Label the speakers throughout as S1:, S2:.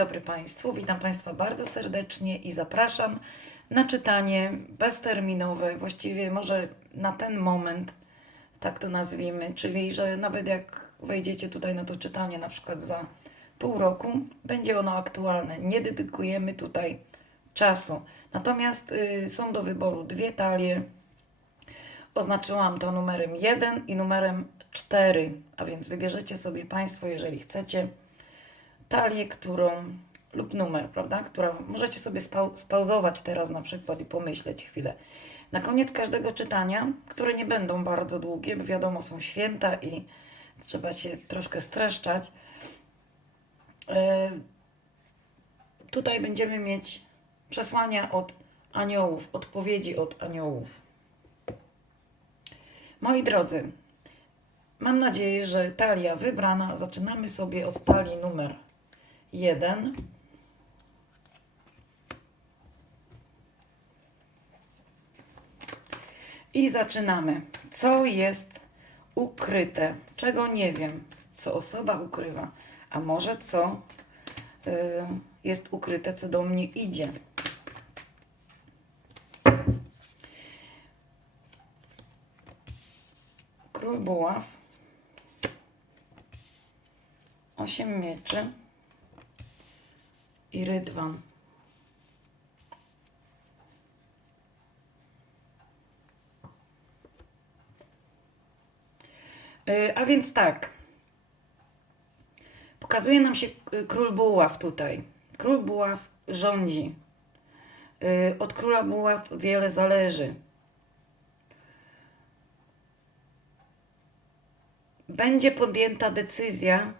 S1: dobry Państwu. Witam Państwa bardzo serdecznie i zapraszam na czytanie bezterminowe, właściwie może na ten moment, tak to nazwijmy, czyli że nawet jak wejdziecie tutaj na to czytanie, na przykład za pół roku, będzie ono aktualne. Nie dedykujemy tutaj czasu. Natomiast y, są do wyboru dwie talie. Oznaczyłam to numerem 1 i numerem 4, a więc wybierzecie sobie Państwo, jeżeli chcecie, talię, którą lub numer, prawda? Która możecie sobie spau- spauzować teraz na przykład i pomyśleć chwilę. Na koniec każdego czytania, które nie będą bardzo długie, bo wiadomo, są święta i trzeba się troszkę streszczać. e, Tutaj będziemy mieć przesłania od aniołów, odpowiedzi od aniołów. Moi drodzy, mam nadzieję, że talia wybrana. Zaczynamy sobie od talii numer 1. I zaczynamy. Co jest ukryte? Czego nie wiem? Co osoba ukrywa? A może co y, jest ukryte, co do mnie idzie? Król buław. Osiem mieczy. I rydwan. Y, A więc tak. Pokazuje nam się y, król buław tutaj. Król buław rządzi. Y, Od króla buław wiele zależy. Będzie podjęta decyzja,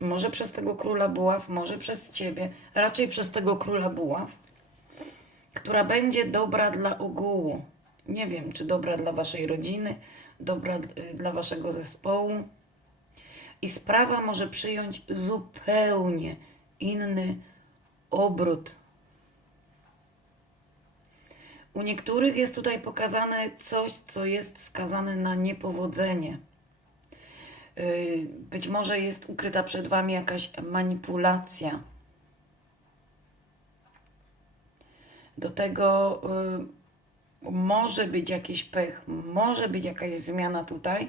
S1: może przez tego króla buław, może przez ciebie, raczej przez tego króla buław, która będzie dobra dla ogółu. Nie wiem, czy dobra dla waszej rodziny, dobra y, dla waszego zespołu. I sprawa może przyjąć zupełnie inny obrót. U niektórych jest tutaj pokazane coś, co jest skazane na niepowodzenie. Yy, Być może jest ukryta przed Wami jakaś manipulacja. Do tego yy, może być jakiś pech, może być jakaś zmiana tutaj,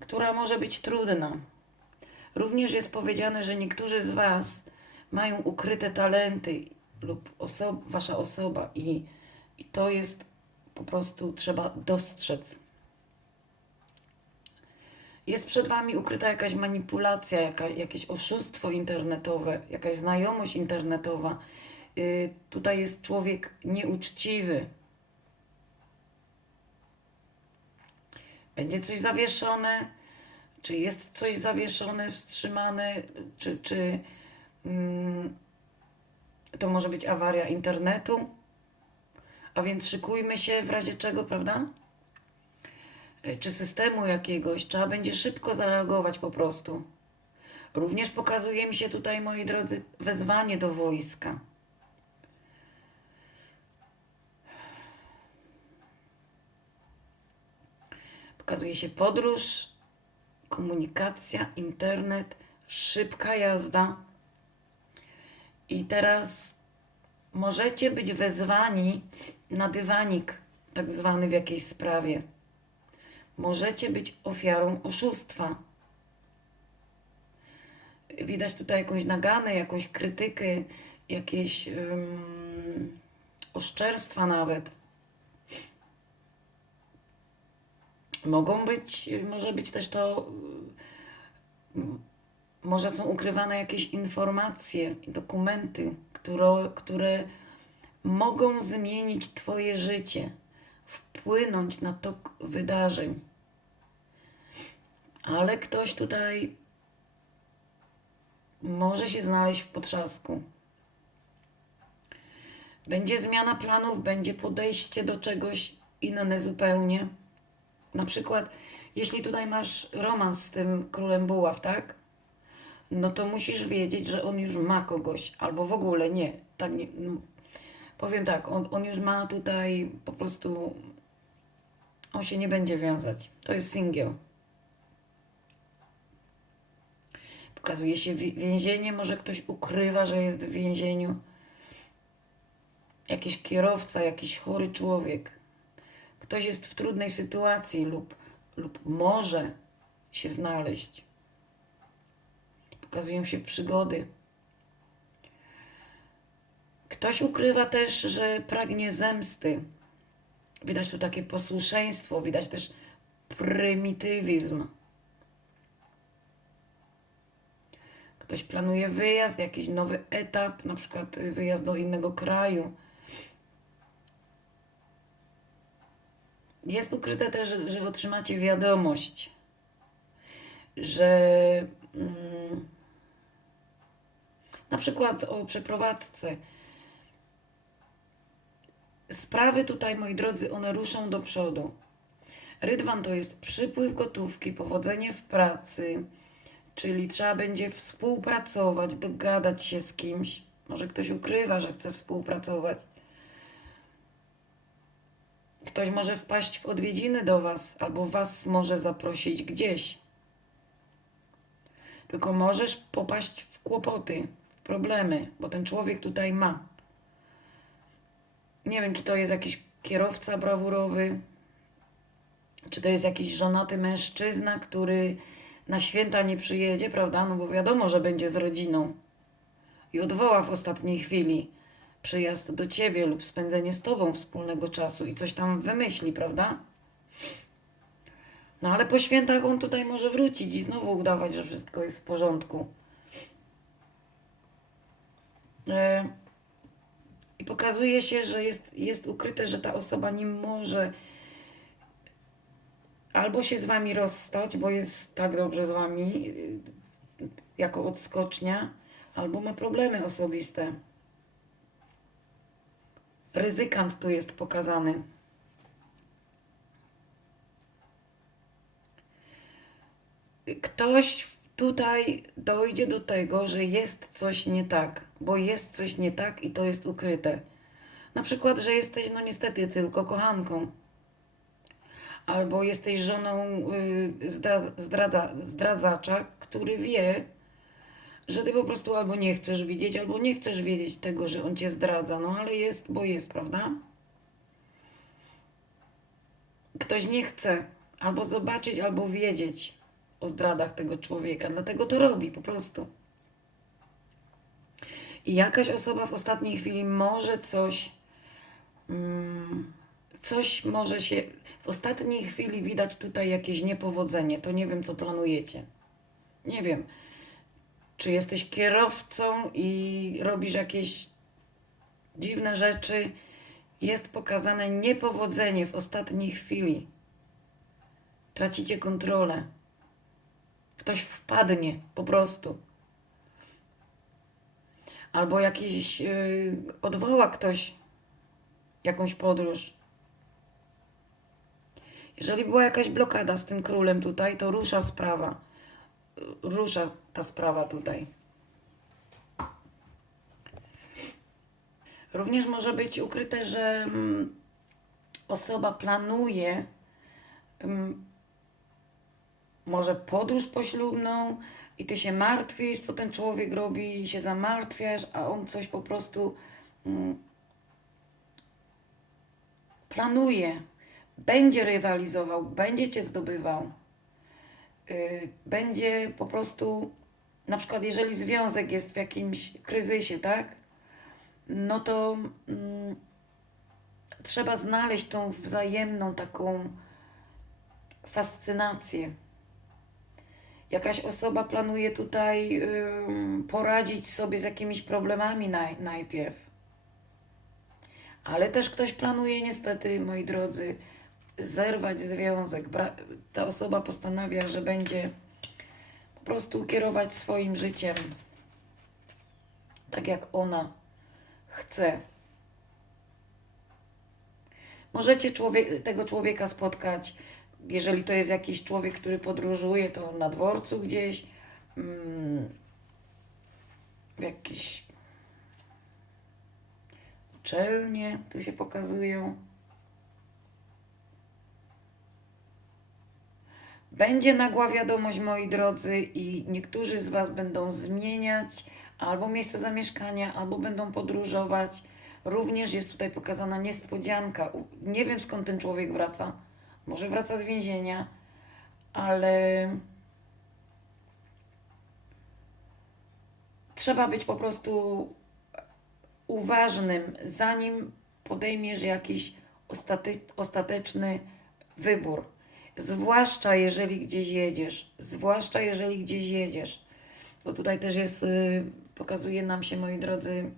S1: która może być trudna. Również jest powiedziane, że niektórzy z Was mają ukryte talenty lub Wasza osoba i, i to jest po prostu trzeba dostrzec. Jest przed Wami ukryta jakaś manipulacja, jaka, jakieś oszustwo internetowe, jakaś znajomość internetowa. Yy, tutaj jest człowiek nieuczciwy. Będzie coś zawieszone, czy jest coś zawieszone, wstrzymane, czy, czy mm, to może być awaria internetu. A więc szykujmy się w razie czego, prawda? Y, Czy systemu jakiegoś, trzeba będzie szybko zareagować po prostu. Również pokazuje mi się tutaj, moi drodzy, wezwanie do wojska. Pokazuje się podróż, komunikacja, internet, szybka jazda. I teraz możecie być wezwani na dywanik, tak zwany w jakiejś sprawie. Możecie być ofiarą oszustwa. Widać tutaj jakąś naganę, jakąś krytykę, jakieś um, oszczerstwa nawet. Mogą być, może być też to, może są ukrywane jakieś informacje, dokumenty, które, które mogą zmienić Twoje życie, wpłynąć na tok wydarzeń. Ale ktoś tutaj może się znaleźć w potrzasku. Będzie zmiana planów, będzie podejście do czegoś inne zupełnie. Na przykład, jeśli tutaj masz romans z tym królem buław, tak? No to musisz wiedzieć, że on już ma kogoś, albo w ogóle nie. Tak nie no, powiem tak, on, on już ma tutaj po prostu. On się nie będzie wiązać. To jest singiel. Pokazuje się wi- więzienie, może ktoś ukrywa, że jest w więzieniu. Jakiś kierowca, jakiś chory człowiek. Ktoś jest w trudnej sytuacji lub, lub może się znaleźć. Pokazują się przygody. Ktoś ukrywa też, że pragnie zemsty. Widać tu takie posłuszeństwo, widać też prymitywizm. Ktoś planuje wyjazd, jakiś nowy etap, na przykład wyjazd do innego kraju. Jest ukryte też, że, że otrzymacie wiadomość, że mm, na przykład o przeprowadzce. Sprawy tutaj, moi drodzy, one ruszą do przodu. Rydwan to jest przypływ gotówki, powodzenie w pracy, czyli trzeba będzie współpracować, dogadać się z kimś. Może ktoś ukrywa, że chce współpracować. Ktoś może wpaść w odwiedziny do Was, albo Was może zaprosić gdzieś. Tylko możesz popaść w kłopoty, w problemy, bo ten człowiek tutaj ma. Nie wiem, czy to jest jakiś kierowca brawurowy, czy to jest jakiś żonaty mężczyzna, który na święta nie przyjedzie, prawda? No bo wiadomo, że będzie z rodziną i odwoła w ostatniej chwili przyjazd do ciebie lub spędzenie z tobą wspólnego czasu i coś tam wymyśli, prawda? No ale po świętach on tutaj może wrócić i znowu udawać, że wszystko jest w porządku. E, I pokazuje się, że jest, jest ukryte, że ta osoba nie może albo się z wami rozstać, bo jest tak dobrze z wami y, jako odskocznia, albo ma problemy osobiste. Ryzykant tu jest pokazany. Ktoś tutaj dojdzie do tego, że jest coś nie tak, bo jest coś nie tak i to jest ukryte. Na przykład, że jesteś, no niestety, tylko kochanką albo jesteś żoną y, zdra, zdrada, zdradzacza, który wie, że ty po prostu albo nie chcesz widzieć, albo nie chcesz wiedzieć tego, że on cię zdradza. No ale jest, bo jest, prawda? Ktoś nie chce albo zobaczyć, albo wiedzieć o zdradach tego człowieka, dlatego to robi po prostu. I jakaś osoba w ostatniej chwili może coś. Mm, coś może się. W ostatniej chwili widać tutaj jakieś niepowodzenie. To nie wiem, co planujecie. Nie wiem, czy jesteś kierowcą i robisz jakieś dziwne rzeczy. Jest pokazane niepowodzenie w ostatniej chwili. Tracicie kontrolę. Ktoś wpadnie po prostu. Albo jakiś yy, odwoła ktoś jakąś podróż. Jeżeli była jakaś blokada z tym królem tutaj, to rusza sprawa. Rusza ta sprawa tutaj. Również może być ukryte, że mm, osoba planuje mm, może podróż poślubną i ty się martwisz, co ten człowiek robi, i się zamartwiasz, a on coś po prostu mm, planuje, będzie rywalizował, będzie cię zdobywał, yy, będzie po prostu, na przykład jeżeli związek jest w jakimś kryzysie, tak, no to mm, trzeba znaleźć tą wzajemną taką fascynację. Jakaś osoba planuje tutaj poradzić sobie z jakimiś problemami naj, najpierw. Ale też ktoś planuje niestety, moi drodzy, zerwać związek. Ta osoba postanawia, że będzie po prostu kierować swoim życiem tak, jak ona chce. Możecie człowiek, tego człowieka spotkać, jeżeli to jest jakiś człowiek, który podróżuje, to na dworcu gdzieś, mm, w jakiś uczelnie tu się pokazują. Będzie nagła wiadomość, moi drodzy, i niektórzy z Was będą zmieniać albo miejsce zamieszkania, albo będą podróżować. Również jest tutaj pokazana niespodzianka. Nie wiem skąd ten człowiek wraca. Może wraca z więzienia, ale trzeba być po prostu uważnym, zanim podejmiesz jakiś ostaty, ostateczny wybór. Zwłaszcza jeżeli gdzieś jedziesz, zwłaszcza jeżeli gdzieś jedziesz. Bo tutaj też jest, y, pokazuje nam się, moi drodzy,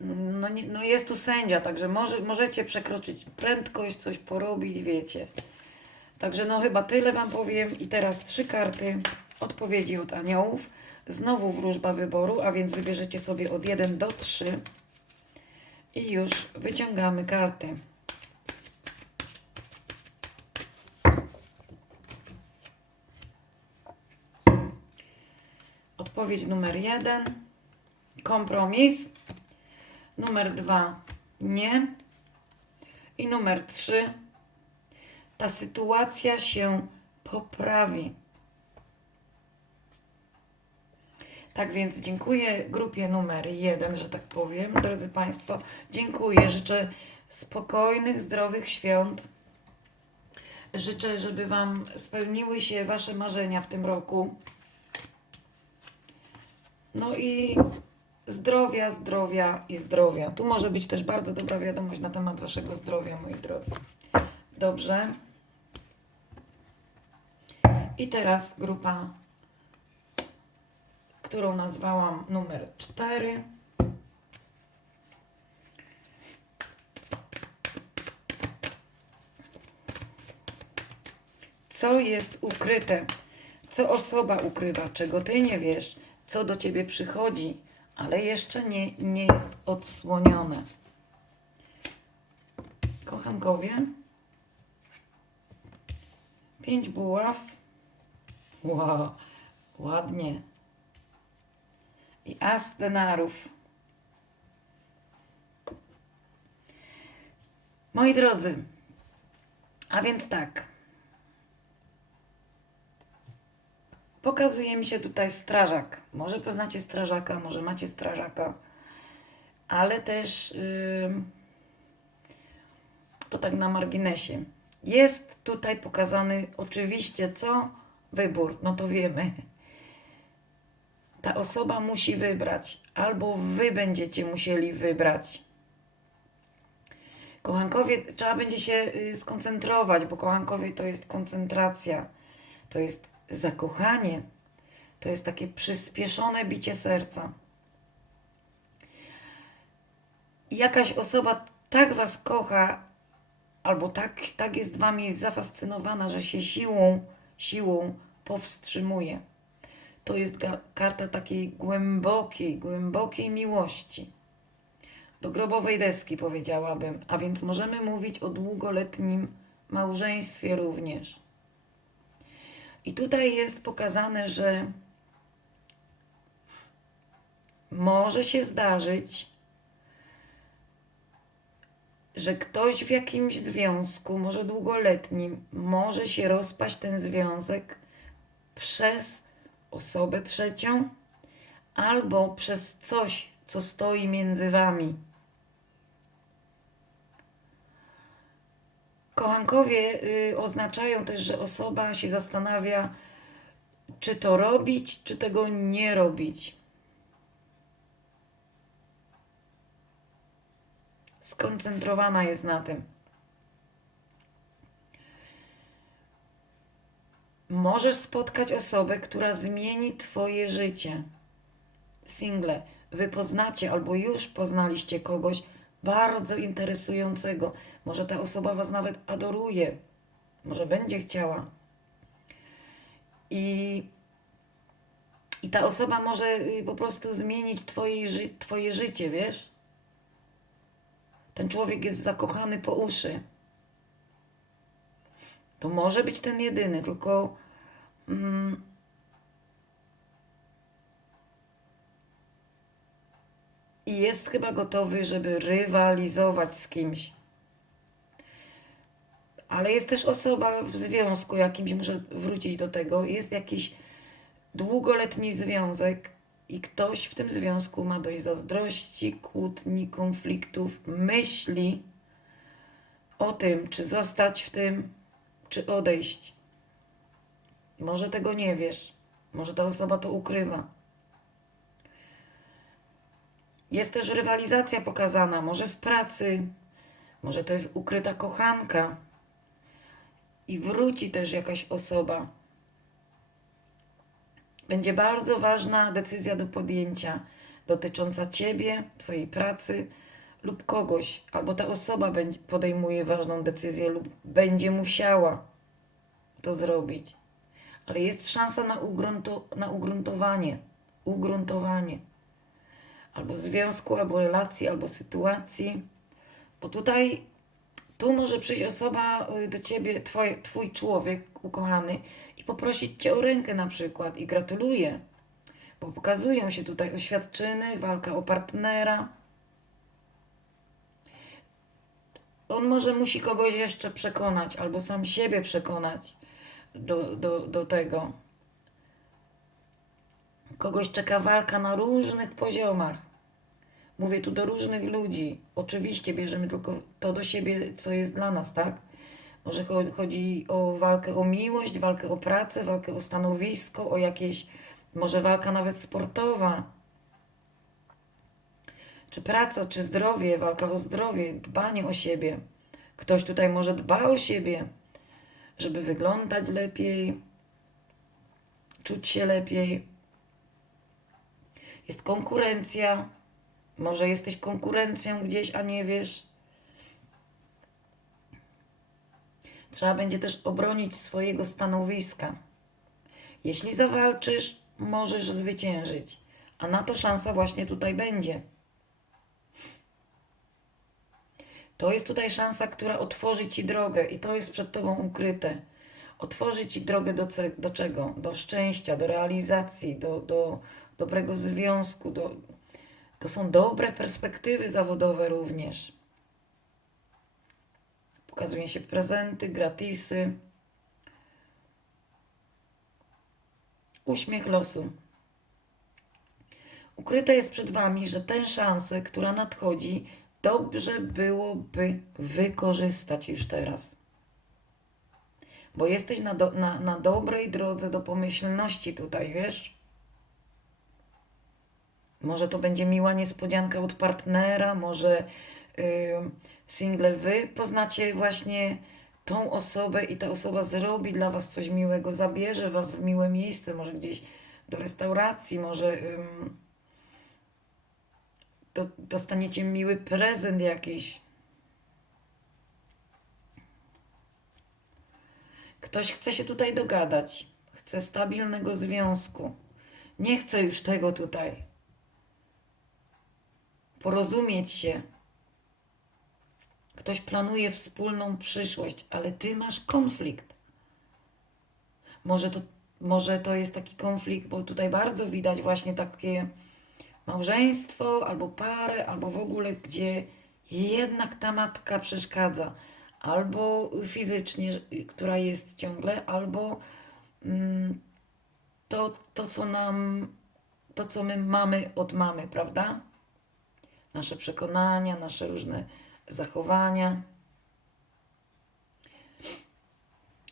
S1: no, no jest tu sędzia, także może, możecie przekroczyć prędkość, coś porobić, wiecie. Także no chyba tyle Wam powiem. I teraz trzy karty odpowiedzi od aniołów. Znowu wróżba wyboru, a więc wybierzecie sobie od 1 do 3 i już wyciągamy karty. Odpowiedź numer 1. Kompromis. Numer 2. Nie. I numer 3 ta sytuacja się poprawi. Tak więc dziękuję grupie numer jeden, że tak powiem. Drodzy Państwo, dziękuję. Życzę spokojnych, zdrowych świąt. Życzę, żeby Wam spełniły się Wasze marzenia w tym roku. No i zdrowia, zdrowia i zdrowia. Tu może być też bardzo dobra wiadomość na temat Waszego zdrowia, moi drodzy. Dobrze. I teraz grupa, którą nazwałam numer 4. Co jest ukryte? Co osoba ukrywa, czego ty nie wiesz, co do ciebie przychodzi, ale jeszcze nie, nie jest odsłonione. Kochankowie, pięć buław. Wow, ładnie. I as denarów. Moi drodzy, a więc tak. Pokazuje mi się tutaj strażak. Może poznacie strażaka, może macie strażaka, ale też ym, to tak na marginesie. Jest tutaj pokazany oczywiście co? Wybór, no to wiemy. Ta osoba musi wybrać, albo wy będziecie musieli wybrać. Kochankowie, trzeba będzie się y, skoncentrować, bo kochankowie to jest koncentracja, to jest zakochanie, to jest takie przyspieszone bicie serca. Jakaś osoba tak was kocha, albo tak, tak jest wami zafascynowana, że się siłą, siłą powstrzymuje. To jest karta takiej głębokiej, głębokiej miłości. Do grobowej deski powiedziałabym, a więc możemy mówić o długoletnim małżeństwie również. I tutaj jest pokazane, że może się zdarzyć, że ktoś w jakimś związku, może długoletnim, może się rozpaść ten związek przez osobę trzecią albo przez coś, co stoi między wami. Kochankowie y, oznaczają też, że osoba się zastanawia, czy to robić, czy tego nie robić. Skoncentrowana jest na tym. Możesz spotkać osobę, która zmieni Twoje życie. Single, wy poznacie albo już poznaliście kogoś bardzo interesującego. Może ta osoba Was nawet adoruje, może będzie chciała. I, i ta osoba może y, po prostu zmienić twoje, twoje życie, wiesz? Ten człowiek jest zakochany po uszy. To może być ten jedyny, tylko mm, i jest chyba gotowy, żeby rywalizować z kimś. Ale jest też osoba w związku jakimś, muszę wrócić do tego, jest jakiś długoletni związek i ktoś w tym związku ma dość zazdrości, kłótni, konfliktów, myśli o tym, czy zostać w tym, czy odejść. Może tego nie wiesz, może ta osoba to ukrywa. Jest też rywalizacja pokazana, może w pracy, może to jest ukryta kochanka i wróci też jakaś osoba. Będzie bardzo ważna decyzja do podjęcia dotycząca ciebie, twojej pracy lub kogoś, albo ta osoba podejmuje ważną decyzję lub będzie musiała to zrobić. Ale jest szansa na, na ugruntowanie, ugruntowanie albo związku, albo relacji, albo sytuacji, bo tutaj tu może przyjść osoba y, do ciebie, twoje, twój człowiek ukochany poprosić cię o rękę na przykład i gratuluję, bo pokazują się tutaj oświadczyny, walka o partnera. On może musi kogoś jeszcze przekonać, albo sam siebie przekonać do, do, do tego. Kogoś czeka walka na różnych poziomach. Mówię tu do różnych ludzi. Oczywiście bierzemy tylko to do siebie, co jest dla nas, tak? Może cho- chodzi o walkę o miłość, walkę o pracę, walkę o stanowisko, o jakieś, może walka nawet sportowa. Czy praca, czy zdrowie, walka o zdrowie, dbanie o siebie. Ktoś tutaj może dba o siebie, żeby wyglądać lepiej, czuć się lepiej. Jest konkurencja. Może jesteś konkurencją gdzieś, a nie wiesz. Trzeba będzie też obronić swojego stanowiska. Jeśli zawalczysz, możesz zwyciężyć, a na to szansa właśnie tutaj będzie. To jest tutaj szansa, która otworzy ci drogę i to jest przed tobą ukryte. Otworzy ci drogę do, do czego? Do szczęścia, do realizacji, do, do dobrego związku. Do... To są dobre perspektywy zawodowe również. Pokazują się prezenty, gratisy. Uśmiech losu. Ukryte jest przed Wami, że tę szansę, która nadchodzi, dobrze byłoby wykorzystać już teraz. Bo jesteś na, do, na, na dobrej drodze do pomyślności tutaj, wiesz? Może to będzie miła niespodzianka od partnera, może yy, single wy poznacie właśnie tą osobę i ta osoba zrobi dla was coś miłego, zabierze was w miłe miejsce, może gdzieś do restauracji, może ym, do, dostaniecie miły prezent jakiś. Ktoś chce się tutaj dogadać, chce stabilnego związku. Nie chce już tego tutaj. Porozumieć się. Ktoś planuje wspólną przyszłość, ale ty masz konflikt. Może to, może to jest taki konflikt, bo tutaj bardzo widać właśnie takie małżeństwo, albo parę, albo w ogóle, gdzie jednak ta matka przeszkadza. Albo fizycznie, która jest ciągle, albo mm, to, to, co nam, to, co my mamy od mamy, prawda? Nasze przekonania, nasze różne zachowania.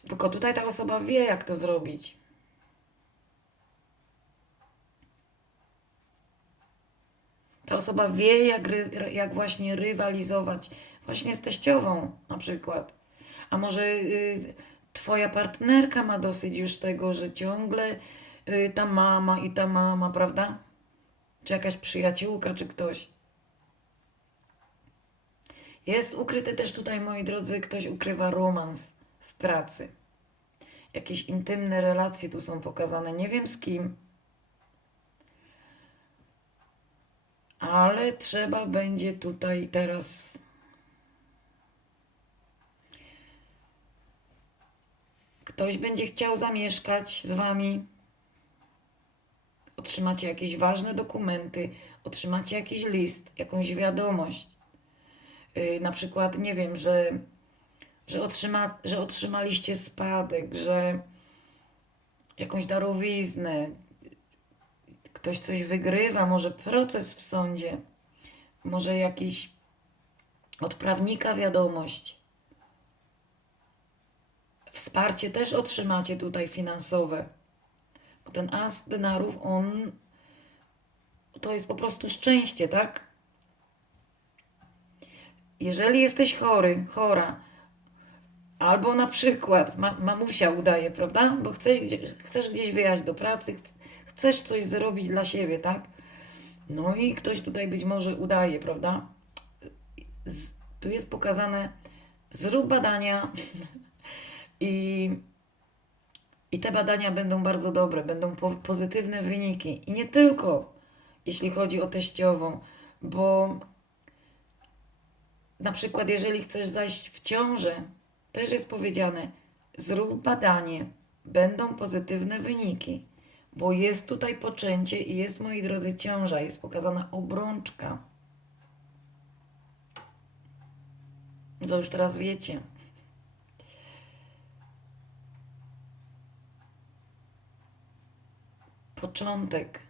S1: Tylko tutaj ta osoba wie, jak to zrobić. Ta osoba wie, jak, jak właśnie rywalizować właśnie z teściową na przykład. A może y, twoja partnerka ma dosyć już tego, że ciągle y, ta mama i ta mama, prawda? Czy jakaś przyjaciółka, czy ktoś. Jest ukryty też tutaj, moi drodzy, ktoś ukrywa romans w pracy. Jakieś intymne relacje tu są pokazane. Nie wiem z kim. Ale trzeba będzie tutaj teraz. Ktoś będzie chciał zamieszkać z wami. otrzymacie jakieś ważne dokumenty, otrzymacie jakiś list, jakąś wiadomość. Yy, na przykład, nie wiem, że, że, otrzyma, że otrzymaliście spadek, że jakąś darowiznę, ktoś coś wygrywa, może proces w sądzie, może jakiś od prawnika wiadomość. Wsparcie też otrzymacie tutaj finansowe. Bo ten as denarów, on to jest po prostu szczęście, tak? Jeżeli jesteś chory, chora, albo na przykład ma, mamusia udaje, prawda? Bo chcesz, chcesz gdzieś wyjechać do pracy, ch- chcesz coś zrobić dla siebie, tak? No i ktoś tutaj być może udaje, prawda? Z, tu jest pokazane, zrób badania i, i te badania będą bardzo dobre, będą po, pozytywne wyniki. I nie tylko jeśli chodzi o teściową, bo na przykład jeżeli chcesz zajść w ciążę, też jest powiedziane, zrób badanie, będą pozytywne wyniki, bo jest tutaj poczęcie i jest, moi drodzy, ciąża, jest pokazana obrączka. To już teraz wiecie. Początek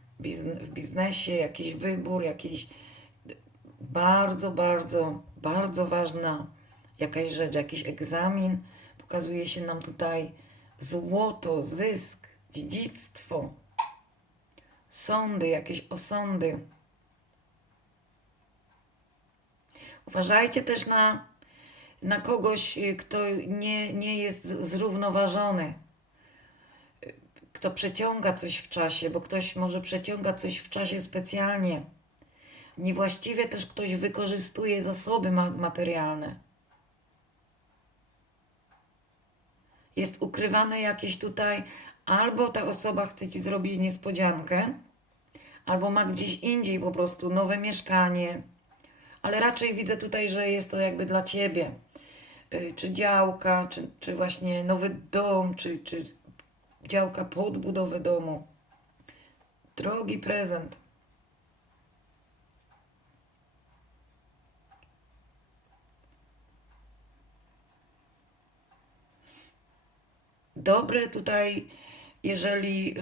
S1: w biznesie, jakiś wybór, jakiś bardzo, bardzo, bardzo ważna jakaś rzecz, jakiś egzamin. Pokazuje się nam tutaj złoto, zysk, dziedzictwo, sądy, jakieś osądy. Uważajcie też na, na kogoś, kto nie, nie jest zrównoważony, kto przeciąga coś w czasie, bo ktoś może przeciąga coś w czasie specjalnie. Niewłaściwie też ktoś wykorzystuje zasoby ma- materialne. Jest ukrywane jakieś tutaj, albo ta osoba chce ci zrobić niespodziankę, albo ma gdzieś indziej po prostu nowe mieszkanie, ale raczej widzę tutaj, że jest to jakby dla ciebie. Y, Czy działka, czy, czy właśnie nowy dom, czy, czy działka pod budowę domu. Drogi prezent. Dobre tutaj, jeżeli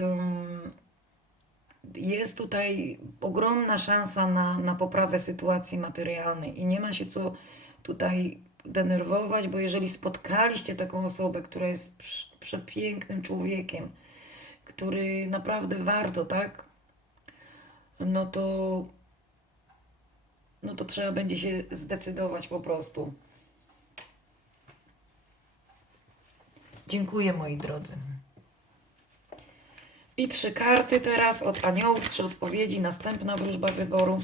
S1: jest tutaj ogromna szansa na, na poprawę sytuacji materialnej i nie ma się co tutaj denerwować, bo jeżeli spotkaliście taką osobę, która jest prz- przepięknym człowiekiem, który naprawdę warto, tak? No to, no to trzeba będzie się zdecydować po prostu. Dziękuję moi drodzy. I trzy karty teraz od aniołów, trzy odpowiedzi, następna wróżba wyboru.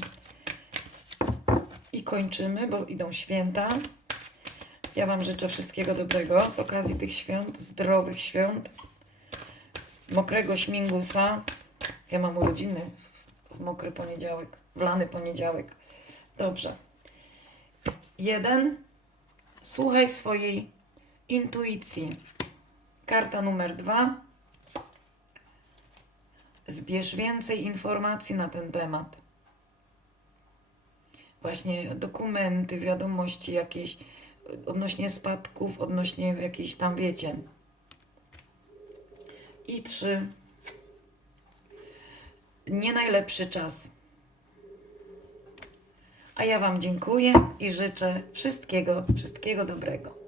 S1: I kończymy, bo idą święta. Ja Wam życzę wszystkiego dobrego z okazji tych świąt, zdrowych świąt, mokrego śmigusa. Ja mam urodziny w, mokry poniedziałek, w lany poniedziałek. Dobrze. Jeden. Słuchaj swojej intuicji. Karta numer dwa. Zbierz więcej informacji na ten temat. Właśnie dokumenty, wiadomości jakieś odnośnie spadków, odnośnie jakiejś tam wiecie. I trzy. Nie najlepszy czas. A ja Wam dziękuję i życzę wszystkiego, wszystkiego dobrego.